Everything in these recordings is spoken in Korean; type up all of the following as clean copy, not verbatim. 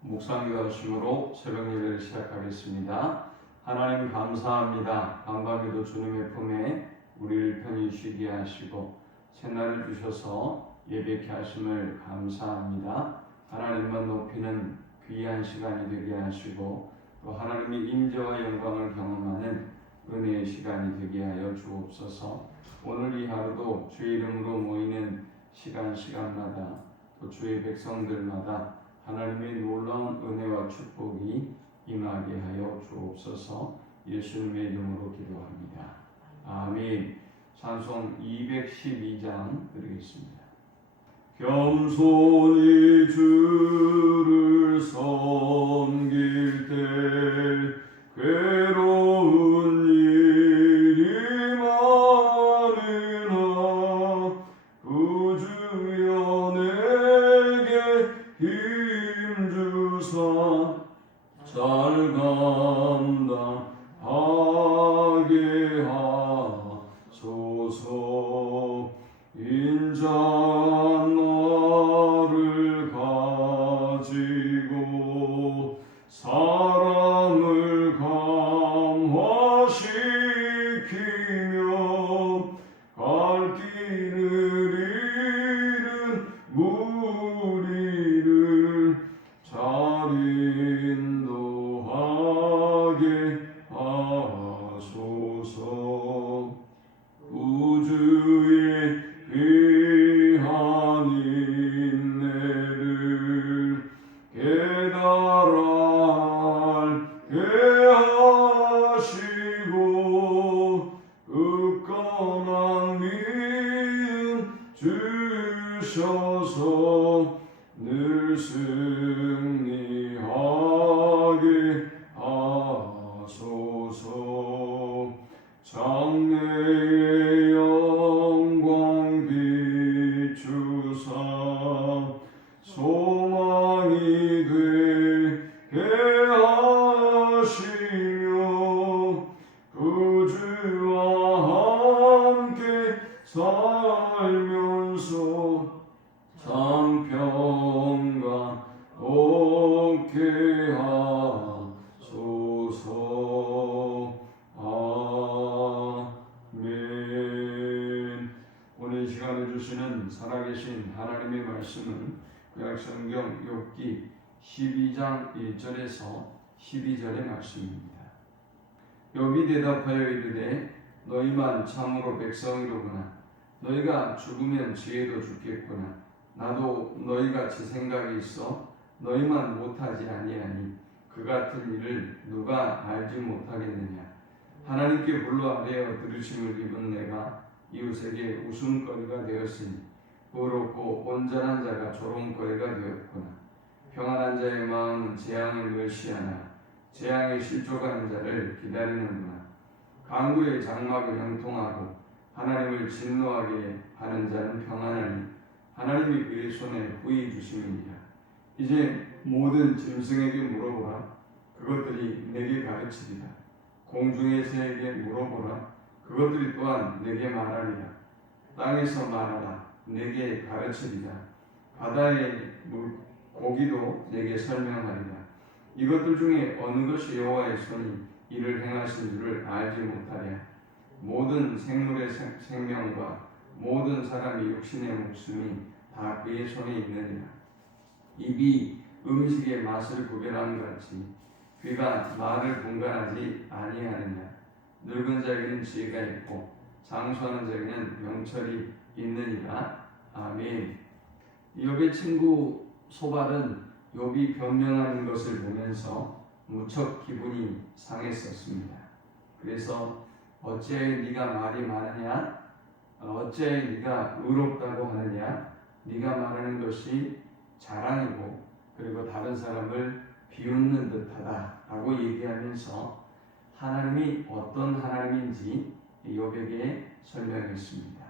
묵상기도 하심으로 새벽 예배를 시작하겠습니다. 하나님 감사합니다. 밤밤에도 주님의 품에 우리를 편히 쉬게 하시고 새날을 주셔서 예배케 하심을 감사합니다. 하나님만 높이는 귀한 시간이 되게 하시고 또 하나님의 임재와 영광을 경험하는 은혜의 시간이 되게 하여 주옵소서. 오늘 이 하루도 주의 이름으로 모이는 시간마다 또 주의 백성들마다 하나님의 놀라운 은혜와 축복이 임하게 하여 주옵소서. 예수님의 이름으로 기도합니다. 아멘. 찬송 212장 드리겠습니다. 겸손히 주를 섬길 때 괴로운 일이 많으나 구주여 내게 힘주사 잘 감당하게 하소서. 인자한 나를 가지고 사랑을 감화시키며 갈 길을 잃은 무리를 잘 인도하게 하소서. 우주의 귀한 인내를 깨달게 하시고 굳건한 믿음 주셔서 늘 승리하게 하소서. 장래의 영광 비추사 소망이 되게 하시며 구주와 함께 살면서 참평강 얻게 하소서. 아멘. 오늘 이 시간에 주시는 살아계신 하나님의 말씀은 구약성경 욥기 12장 1절에서 12절의 말씀입니다. 욥이 대답하여 이르되 너희만 참으로 백성이로구나. 너희가 죽으면 지혜도 죽겠구나. 나도 너희같이 생각이 있어 너희만 못하지 아니하니 그 같은 일을 누가 알지 못하겠느냐. 하나님께 불러 아뢰어 들으심을 입은 내가 이웃에게 웃음거리가 되었으니 의롭고 온전한 자가 조롱거리가 되었구나. 평안한 자의 마음은 재앙을 멸시하나 재앙에 실족하는 자를 기다리는구나. 강구의 장막을 형통하고 하나님을 진노하게 하는 자는 평안하니 하나님이 그의 손에 후히 주심이니라. 이제 모든 짐승에게 물어보라. 그것들이 내게 가르치리라. 공중의 새에게 물어보라. 그것들이 또한 내게 말하리라. 땅에서 말하라. 내게 가르치리라. 바다의 고기도 내게 설명하리라. 이것들 중에 어느 것이 여호와의 손이 이를 행하신 줄을 알지 못하랴. 모든 생물의 생명과 모든 사람의 육신의 목숨이 다 그의 손에 있느니라. 입이 음식의 맛을 구별함 같이 귀가 말을 분간하지 아니하느냐. 늙은 자에게는 지혜가 있고 장수하는 자에게는 명철이 있느니라. 아멘. 욥의 친구 소발은 욥이 변명하는 것을 보면서 무척 기분이 상했었습니다. 그래서 어찌하여 네가 말이 많으냐? 어찌하여 네가 의롭다고 하느냐? 네가 말하는 것이 자랑이고 그리고 다른 사람을 비웃는 듯하다 라고 얘기하면서 하나님이 어떤 하나님인지 욥에게 설명했습니다.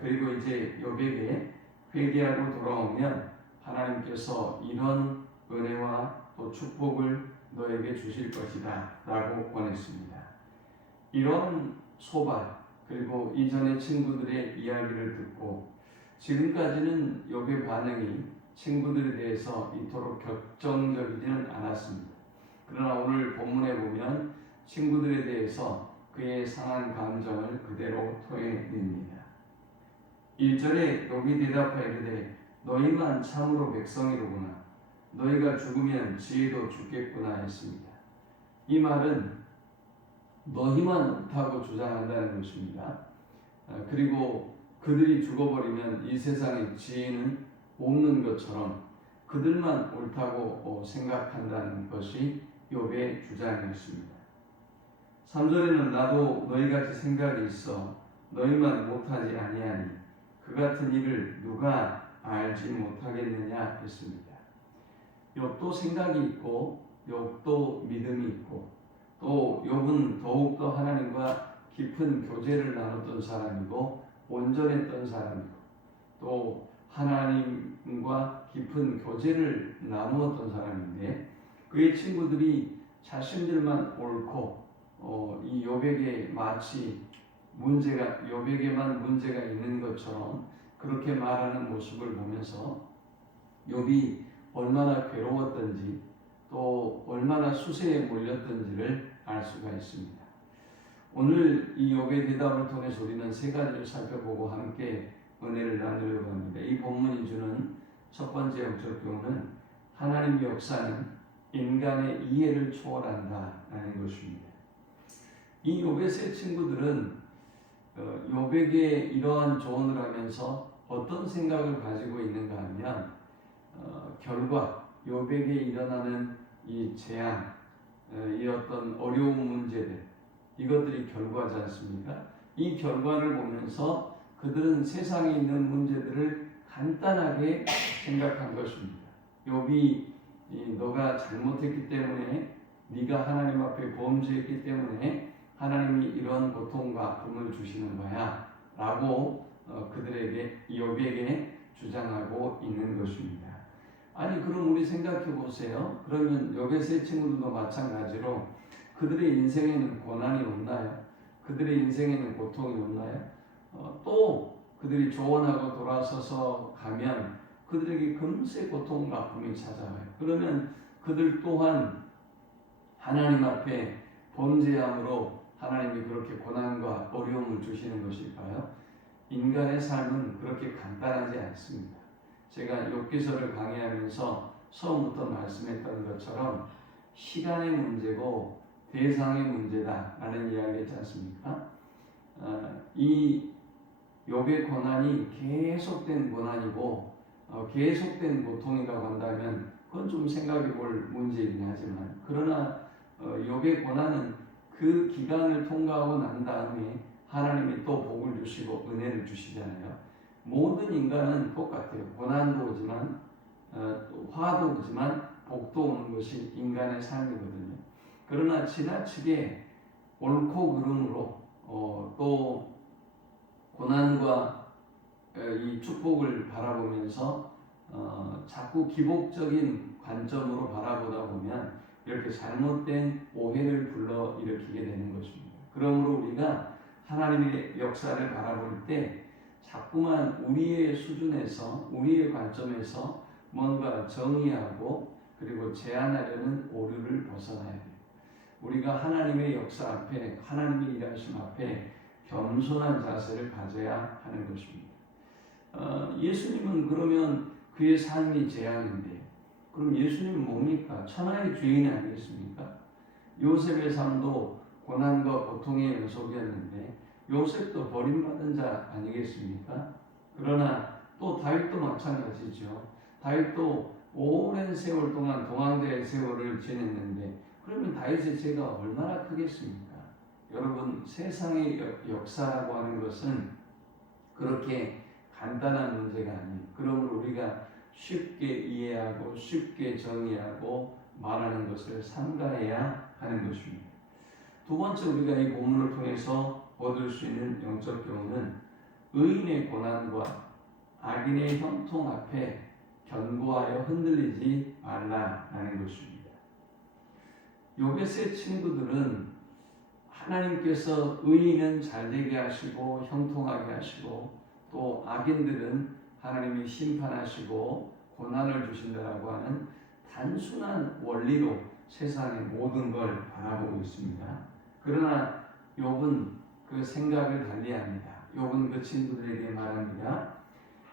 그리고 이제 욥에게 회개하고 돌아오면 하나님께서 이런 은혜와 또 축복을 너에게 주실 것이다 라고 권했습니다. 이런 소발 그리고 이전의 친구들의 이야기를 듣고 지금까지는 욥의 반응이 친구들에 대해서 이토록 격정적이지는 않았습니다. 그러나 오늘 본문에 보면 친구들에 대해서 그의 상한 감정을 그대로 토해냅니다. 1절에 욥이 대답하여 이르되 너희만 참으로 백성이로구나. 너희가 죽으면 지혜도 죽겠구나 했습니다. 이 말은 너희만 옳다고 주장한다는 것입니다. 그리고 그들이 죽어버리면 이 세상에 지혜는 없는 것처럼 그들만 옳다고 생각한다는 것이 욥의 주장이었습니다. 3절에는 나도 너희같이 생각이 있어 너희만 못하지 아니하니 그 같은 일을 누가 알지 못하겠느냐 했습니다. 욥도 생각이 있고 욥도 믿음이 있고 또 욥은 더욱더 하나님과 깊은 교제를 나눴던 사람이고 온전했던 사람이고 또 하나님과 깊은 교제를 나누었던 사람인데 그의 친구들이 자신들만 옳고 이 욥에게 마치 욥에게만 문제가 있는 것처럼 그렇게 말하는 모습을 보면서 욥이 얼마나 괴로웠던지 또 얼마나 수세에 몰렸던지를 알 수가 있습니다. 오늘 이 욥의 대답을 통해서 우리는 세 가지를 살펴보고 함께 은혜를 나누려고 합니다. 이 본문이 주는 첫 번째 영적 교훈은 하나님의 역사는 인간의 이해를 초월한다라는 것입니다. 이 욥의 세 친구들은 욥에게 이러한 조언을 하면서 어떤 생각을 가지고 있는가 하면 결과 욥에게 일어나는 이 재앙, 이 어떤 어려운 문제들 이것들이 결과지 않습니까? 이 결과를 보면서 그들은 세상에 있는 문제들을 간단하게 생각한 것입니다. 욥이 너가 잘못했기 때문에 네가 하나님 앞에 범죄했기 때문에 하나님이 이런 고통과 아픔을 주시는 거야 라고 그들에게 욥에게 주장하고 있는 것입니다. 아니 그럼 우리 생각해 보세요. 그러면 욥의 세 친구들도 마찬가지로 그들의 인생에는 고난이 없나요? 그들의 인생에는 고통이 없나요? 또 그들이 조언하고 돌아서서 가면 그들에게 금세 고통과 아픔이 찾아와요. 그러면 그들 또한 하나님 앞에 범죄함으로 하나님이 그렇게 고난과 어려움을 주시는 것일까요? 인간의 삶은 그렇게 간단하지 않습니다. 제가 욥기서를 강의하면서 처음부터 말씀했던 것처럼 시간의 문제고 대상의 문제다라는 이야기 했지 않습니까? 이 욥의 고난이 계속된 고난이고 계속된 고통이라고 한다면 그건 좀 생각해 볼 문제이긴 하지만 그러나 욥의 고난은 그 기간을 통과하고 난 다음에 하나님이 또 복을 주시고 은혜를 주시잖아요. 모든 인간은 똑같아요. 고난도 오지만 화도 오지만 복도 오는 것이 인간의 삶이거든요. 그러나 지나치게 옳고 그름으로 또 고난과 이 축복을 바라보면서 자꾸 기복적인 관점으로 바라보다 보면 이렇게 잘못된 오해를 불러일으키게 되는 것입니다. 그러므로 우리가 하나님의 역사를 바라볼 때 자꾸만 우리의 수준에서 우리의 관점에서 뭔가 정의하고 그리고 제안하려는 오류를 벗어나야 돼요. 우리가 하나님의 역사 앞에 하나님의 일하심 앞에 겸손한 자세를 가져야 하는 것입니다. 예수님은 그러면 그의 삶이 재앙인데 그럼 예수님은 뭡니까? 천하의 주인 아니겠습니까? 요셉의 삶도 고난과 고통의 연속이었는데 요셉도 버림받은 자 아니겠습니까? 그러나 또 다윗도 마찬가지죠. 다윗도 오랜 세월 동안 동안자의 세월을 지냈는데 그러면 다윗의 죄가 얼마나 크겠습니까? 여러분 세상의 역사라고 하는 것은 그렇게 간단한 문제가 아니에요. 그러므로 우리가 쉽게 이해하고 쉽게 정의하고 말하는 것을 삼가해야 하는 것입니다. 두 번째 우리가 이 본문을 통해서 얻을 수 있는 영적 교훈은 의인의 고난과 악인의 형통 앞에 견고하여 흔들리지 말라라는 것입니다. 욥의 세 친구들은 하나님께서 의인은 잘되게 하시고 형통하게 하시고 또 악인들은 하나님이 심판하시고 고난을 주신다라고 하는 단순한 원리로 세상의 모든 걸 바라보고 있습니다. 그러나 욥은 그 생각을 달리합니다. 욥은 그 친구들에게 말합니다.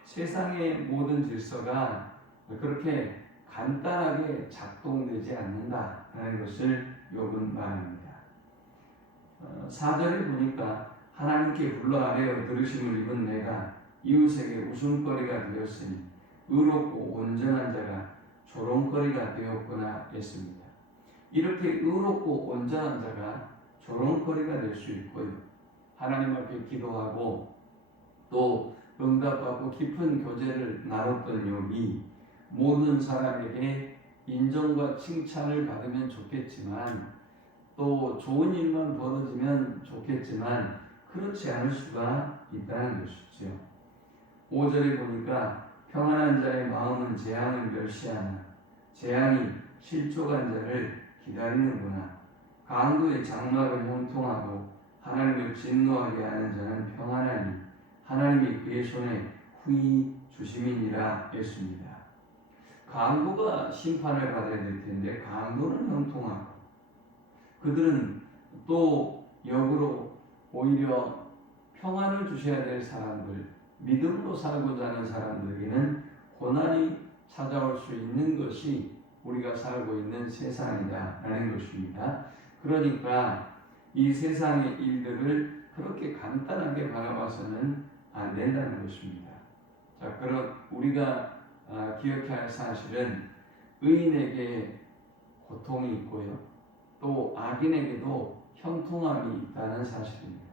세상의 모든 질서가 그렇게 간단하게 작동되지 않는다라는 것을 욥은 말합니다. 4절에 보니까 하나님께 불러 아뢰어 들으심을 입은 내가 이웃에게 웃음거리가 되었으니 의롭고 온전한 자가 조롱거리가 되었구나 했습니다. 이렇게 의롭고 온전한 자가 조롱거리가 될 수 있고요. 하나님 앞에 기도하고 또 응답받고 깊은 교제를 나눴던 욥이 모든 사람에게 인정과 칭찬을 받으면 좋겠지만 또 좋은 일만 벌어지면 좋겠지만 그렇지 않을 수가 있다는 것이죠. 5절에 보니까 평안한 자의 마음은 재앙을 멸시하나 재앙이 실족한 자를 기다리는구나. 강도의 장막을 형통하고 하나님을 진노하게 하는 자는 평안하니 하나님이 그의 손에 후히 주심이니라 했습니다. 강도가 심판을 받아야 될 텐데 강도는 형통하고 그들은 또 역으로 오히려 평안을 주셔야 될 사람들, 믿음으로 살고자 하는 사람들에게는 고난이 찾아올 수 있는 것이 우리가 살고 있는 세상이다라는 것입니다. 그러니까 이 세상의 일들을 그렇게 간단하게 바라봐서는 안 된다는 것입니다. 자, 그럼 우리가 기억해야 할 사실은 의인에게 고통이 있고요. 또 악인에게도 형통함이 있다는 사실입니다.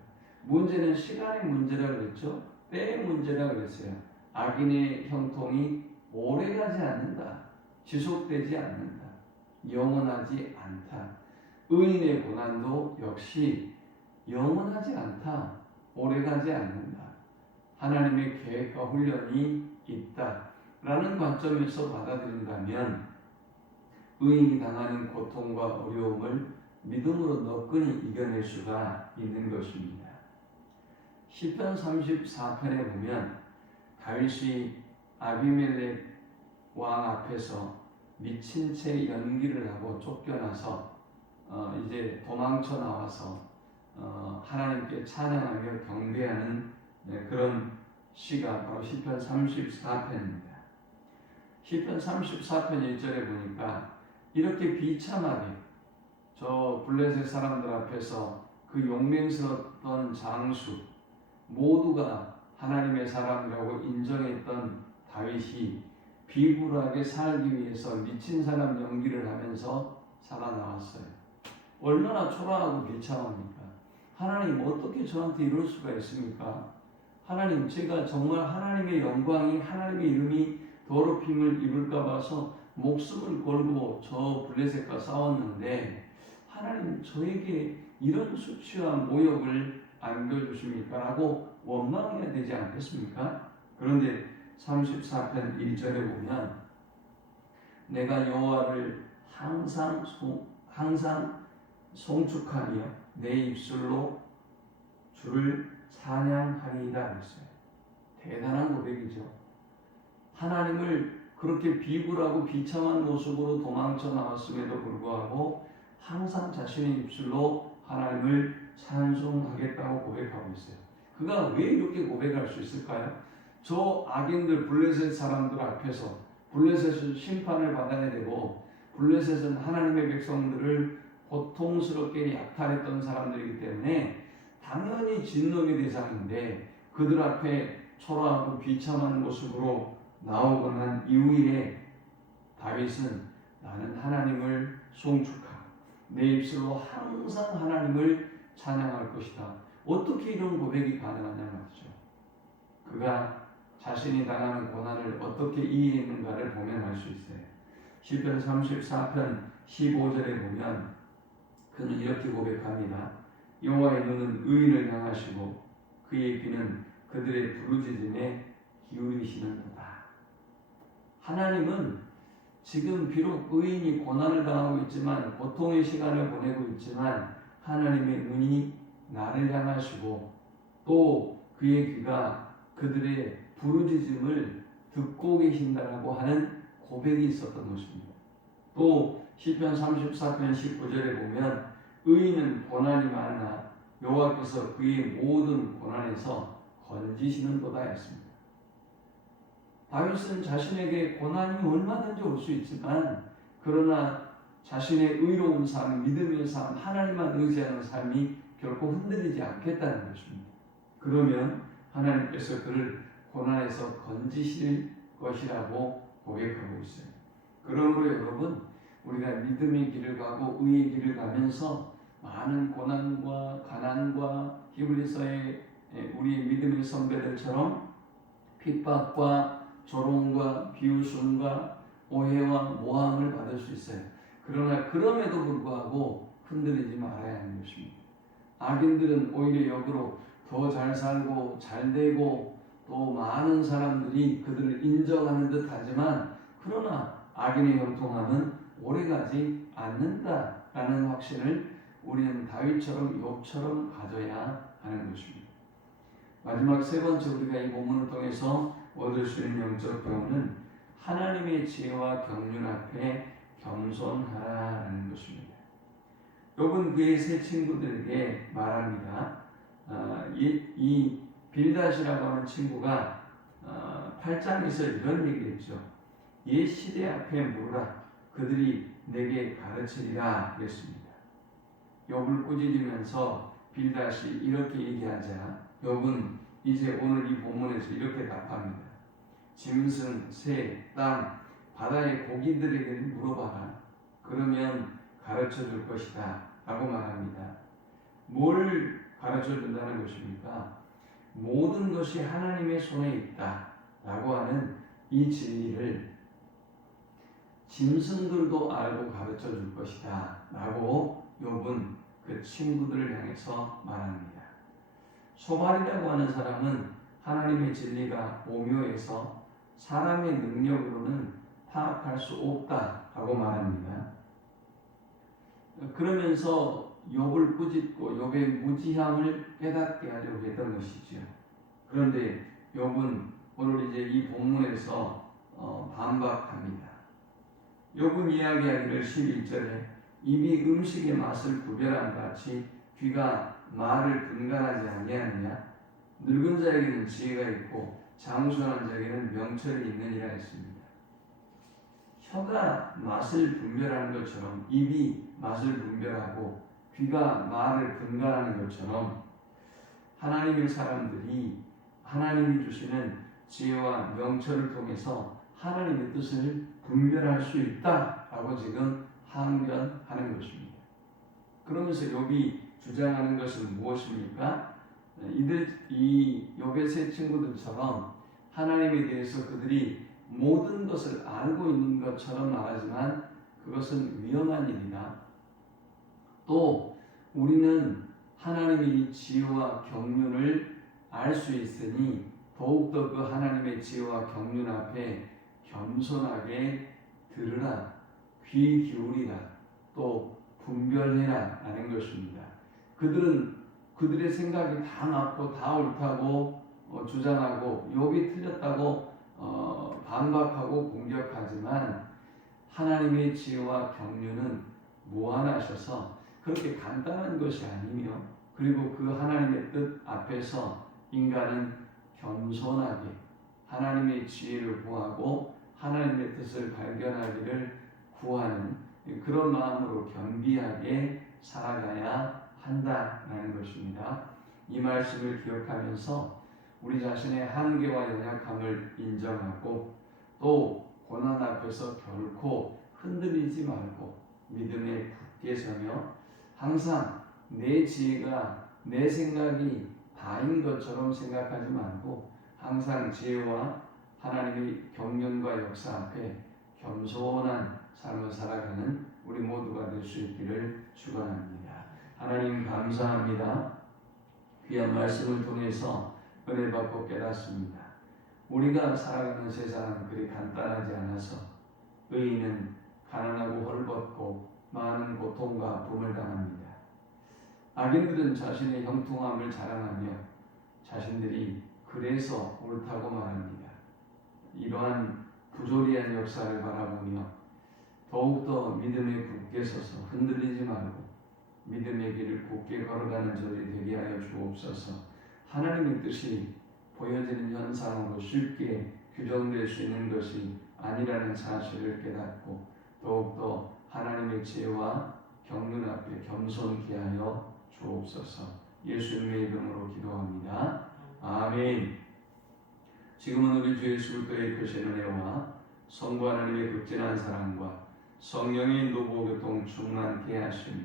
문제는 시간의 문제라고 그랬죠. 때의 문제라고 그랬어요. 악인의 형통이 오래가지 않는다. 지속되지 않는다. 영원하지 않다. 의인의 고난도 역시 영원하지 않다. 오래가지 않는다. 하나님의 계획과 훈련이 있다. 라는 관점에서 받아들인다면 의인이 당하는 고통과 어려움을 믿음으로 너끈히 이겨낼 수가 있는 것입니다. 시편 34편에 보면 다윗이 아비멜렉 왕 앞에서 미친 채 연기를 하고 쫓겨나서 이제 도망쳐 나와서 하나님께 찬양하며 경배하는 그런 시가 바로 시편 34편입니다. 시편 34편 1절에 보니까 이렇게 비참하게 저 블레셋 사람들 앞에서 그 용맹스러웠던 장수 모두가 하나님의 사람이라고 인정했던 다윗이 비굴하게 살기 위해서 미친 사람 연기를 하면서 살아나왔어요. 얼마나 초라하고 비참합니까? 하나님 어떻게 저한테 이럴 수가 있습니까? 하나님 제가 정말 하나님의 영광이 하나님의 이름이 더럽힘을 입을까 봐서 목숨을 걸고 저 블레셋과 싸웠는데 하나님 저에게 이런 수치와 모욕을 안겨주십니까? 라고 원망해야 되지 않겠습니까? 그런데 34편 1절에 보면 내가 여호와를 항상 송축하며 내 입술로 주를 찬양하리이다 했어요. 대단한 고백이죠. 하나님을 그렇게 비굴하고 비참한 모습으로 도망쳐 나왔음에도 불구하고 항상 자신의 입술로 하나님을 찬송하겠다고 고백하고 있어요. 그가 왜 이렇게 고백할 수 있을까요? 저 악인들 블레셋 사람들 앞에서 블레셋은 심판을 받아야 되고 블레셋은 하나님의 백성들을 고통스럽게 약탈했던 사람들이기 때문에 당연히 진노의 대상인데 그들 앞에 초라하고 비참한 모습으로 나오고 난 이후에 다윗은 나는 하나님을 송축하고 내 입술로 항상 하나님을 찬양할 것이다. 어떻게 이런 고백이 가능하냐 말이죠. 그가 자신이 당하는 고난을 어떻게 이해했는가를 보면 알 수 있어요. 시편 34편 15절에 보면 그는 이렇게 고백합니다. 여호와의 눈은 의인을 향하시고 그의 귀는 그들의 부르짖음에 기울이시는도다. 하나님은 지금 비록 의인이 고난을 당하고 있지만 고통의 시간을 보내고 있지만 하나님의 눈이 나를 향하시고 또 그의 귀가 그들의 부르짖음을 듣고 계신다라고 하는 고백이 있었던 것입니다. 또 시편 34편 19절에 보면 의인은 고난이 많으나 여호와께서 그의 모든 고난에서 건지시는도다 했습니다. 다윗은 자신에게 고난이 얼마든지 올 수 있지만 그러나 자신의 의로운 삶, 믿음의 삶, 하나님만 의지하는 삶이 결코 흔들리지 않겠다는 것입니다. 그러면 하나님께서 그를 고난에서 건지실 것이라고 고백하고 있어요. 그러므로 여러분, 우리가 믿음의 길을 가고 의의 길을 가면서 많은 고난과 가난과 히브리서의 우리의 믿음의 선배들처럼 핍박과 조롱과 비웃음과 오해와 모함을 받을 수 있어요. 그러나 그럼에도 불구하고 흔들리지 말아야 하는 것입니다. 악인들은 오히려 역으로 더 잘 살고 잘 되고 또 많은 사람들이 그들을 인정하는 듯 하지만 그러나 악인의 형통함은 오래가지 않는다라는 확신을 우리는 다윗처럼 욥처럼 가져야 하는 것입니다. 마지막 세 번째 우리가 이 본문을 통해서 얻을 수 있는 영적 교훈은 하나님의 지혜와 경륜 앞에 겸손하라는 것입니다. 욥은 그의 세 친구들에게 말합니다. 이 빌닷이라고 하는 친구가 8장에서 이런 얘기를 했죠. 옛 시대 앞에 물으라. 그들이 내게 가르치리라 그랬습니다. 욥을 꾸짖으면서 빌닷이 이렇게 얘기하자 욥은 이제 오늘 이 본문에서 이렇게 답합니다. 짐승, 새, 땅, 바다의 고기들에게 물어봐라. 그러면 가르쳐줄 것이다 라고 말합니다. 뭘 가르쳐준다는 것입니까? 모든 것이 하나님의 손에 있다 라고 하는 이 진리를 짐승들도 알고 가르쳐줄 것이다 라고 욥은 그 친구들을 향해서 말합니다. 소발이라고 하는 사람은 하나님의 진리가 오묘해서 사람의 능력으로는 파악할 수 없다라고 말합니다. 그러면서 욥을 꾸짖고 욥의 무지함을 깨닫게 하려고 했던 것이죠. 그런데 욥은 오늘 이제 이 본문에서 반박합니다. 욥은 이야기하기를 11절에 입이 음식의 맛을 구별한 같이 귀가 말을 분간하지 아니하느냐. 늙은 자에게는 지혜가 있고 장수한 자에게는 명철이 있느니라 했습니다. 혀가 맛을 분별하는 것처럼 입이 맛을 분별하고 귀가 말을 분간하는 것처럼 하나님의 사람들이 하나님이 주시는 지혜와 명철을 통해서 하나님의 뜻을 분별할 수 있다라고 지금 항변하는 것입니다. 그러면서 욥이 주장하는 것은 무엇입니까? 이 욥의 세 친구들처럼 하나님에 대해서 그들이 모든 것을 알고 있는 것처럼 말하지만 그것은 위험한 일이다. 또 우리는 하나님의 지혜와 경륜을 알 수 있으니 더욱더 그 하나님의 지혜와 경륜 앞에 겸손하게 들으라, 귀 기울이라, 또 분별해라 라는 것입니다. 그들은 그들의 생각이 다 맞고 다 옳다고 주장하고 욥이 틀렸다고 반박하고 공격하지만 하나님의 지혜와 경륜은 무한하셔서 그렇게 간단한 것이 아니며 그리고 그 하나님의 뜻 앞에서 인간은 겸손하게 하나님의 지혜를 구하고 하나님의 뜻을 발견하기를 구하는 그런 마음으로 겸비하게 살아가야 한다라는 것입니다. 이 말씀을 기억하면서 우리 자신의 한계와 연약함을 인정하고 또 고난 앞에서 결코 흔들리지 말고 믿음에 굳게 서며 항상 내 지혜가 내 생각이 다인 것처럼 생각하지 말고 항상 지혜와 하나님의 경륜과 역사 앞에 겸손한 삶을 살아가는 우리 모두가 될 수 있기를 축원합니다. 하나님 감사합니다. 귀한 말씀을 통해서 은혜 받고 깨닫습니다. 우리가 살아가는 세상은 그리 간단하지 않아서 의인은 가난하고 헐벗고 많은 고통과 아픔을 당합니다. 악인들은 자신의 형통함을 자랑하며 자신들이 그래서 옳다고 말합니다. 이러한 부조리한 역사를 바라보며 더욱더 믿음에 굳게 서서 흔들리지 말고 믿음의 길을 굳게 걸어가는 저들이 되게 하여 주옵소서. 하나님의 뜻이 보여지는 현상으로 쉽게 규정될 수 있는 것이 아니라는 사실을 깨닫고 더욱더 하나님의 지혜와 경륜 앞에 겸손케 하여 주옵소서. 예수님의 이름으로 기도합니다. 아멘. 지금은 우리 주 예수 그리스도의 크신 은혜와 성부 하나님의 극진한 사랑과 성령의 인도보 교통 충만케 하심이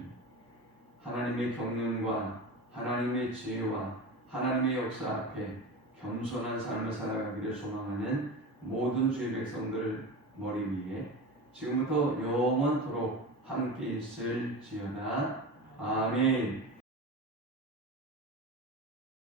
하나님의 경륜과 하나님의 지혜와 하나님의 역사 앞에 겸손한 삶을 살아가기를 소망하는 모든 주의 백성들 머리 위에 지금부터 영원토록 함께 있을지어다. 아멘.